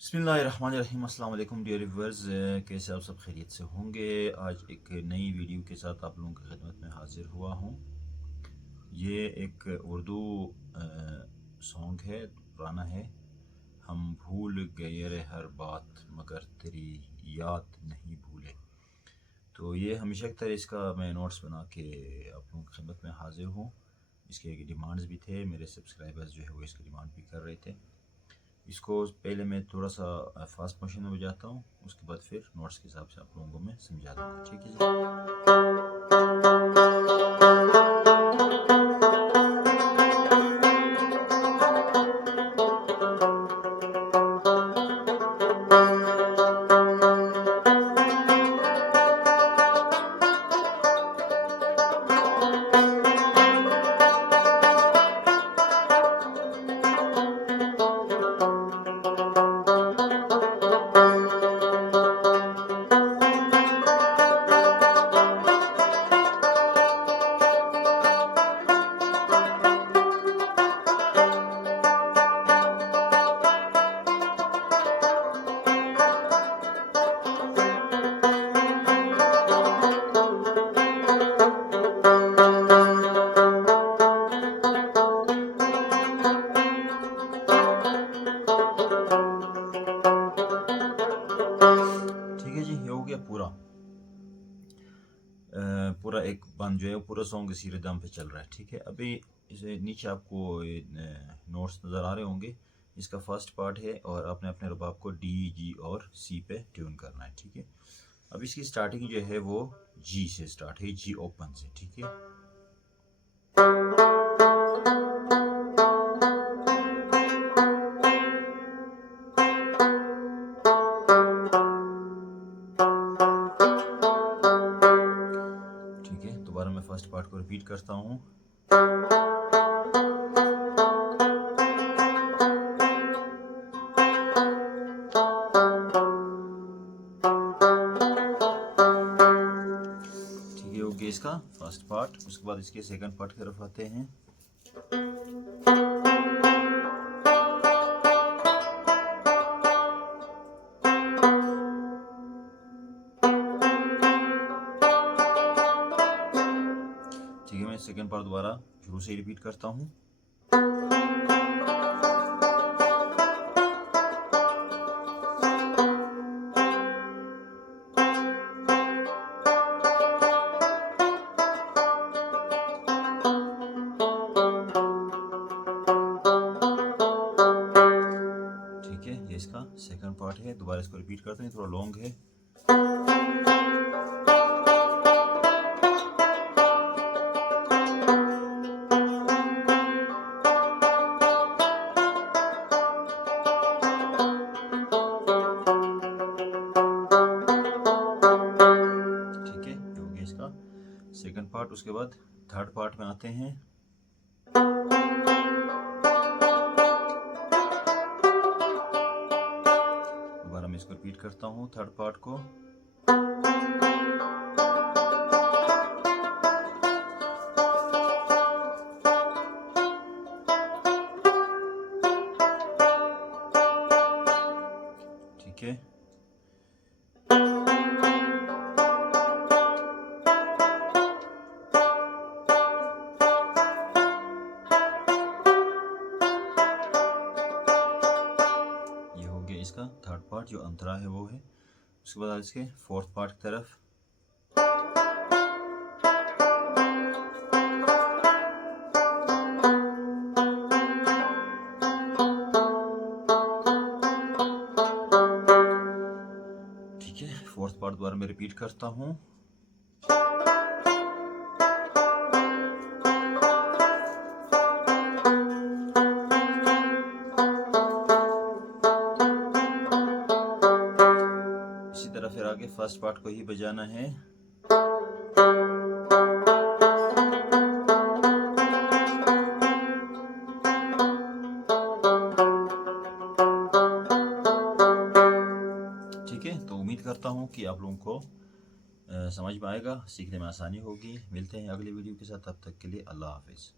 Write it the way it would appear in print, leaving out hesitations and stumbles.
बिस्मिल्लाहिर्रहमानिर्रहीम। अस्सलाम वालेकुम डियर व्यूअर्स, कैसे आप सब खैरियत से होंगे। आज एक नई वीडियो के साथ आप लोगों की खिदमत में हाजिर हुआ हूँ। ये एक उर्दू सॉन्ग है, पुराना है। हम भूल गए रे हर बात मगर तेरी याद नहीं भूले। तो ये हमेशा की तरह इसका मैं नोट्स बना के आप लोगों की खिदमत में हाजिर हूँ। इसके डिमांड्स भी थे, मेरे सब्सक्राइबर्स जो है वो इसकी डिमांड भी कर रहे थे। इसको पहले मैं थोड़ा सा फास्ट मोशन में बजाता हूँ, उसके बाद फिर नोट्स के हिसाब से आप लोगों को मैं समझा दूँगा। ठीक है जी, ये हो गया पूरा। पूरा एक बंद जो है पूरा सॉन्ग इसी रिदम पे चल रहा है। ठीक है, अभी इसे नीचे आपको नोट्स नज़र आ रहे होंगे। इसका फर्स्ट पार्ट है और आपने अपने रुबाब को डी, जी और सी पे ट्यून करना है। ठीक है, अब इसकी स्टार्टिंग जो है वो जी से स्टार्ट है, जी ओपन से। ठीक है, ठीक है, दोबारा मैं फर्स्ट पार्ट को रिपीट करता हूँ। ठीक है, हो गया इसका फर्स्ट पार्ट। उसके बाद इसके सेकंड पार्ट की तरफ आते हैं। ठीक है, मैं सेकंड पार्ट दोबारा शुरू से रिपीट करता हूँ। ठीक है, ये इसका सेकंड पार्ट है, दोबारा इसको रिपीट करते हैं, थोड़ा लॉन्ग है। ठीक है, ये हो गया इसका सेकंड पार्ट। उसके बाद थर्ड पार्ट में आते हैं। दोबारा मैं इसको रिपीट करता हूँ थर्ड पार्ट को। ठीक है, ये हो गया इसका थर्ड पार्ट, जो अंतरा है वो है। उसके बाद इसके फोर्थ पार्ट की तरफ। ठीक है, फोर्थ पार्ट दोबारा मैं रिपीट करता हूँ। इसी तरह फिर आगे फर्स्ट पार्ट को ही बजाना है। ठीक है, तो उम्मीद करता हूँ कि आप लोगों को समझ में आएगा, सीखने में आसानी होगी। मिलते हैं अगली वीडियो के साथ, तब तक के लिए अल्लाह हाफिज़।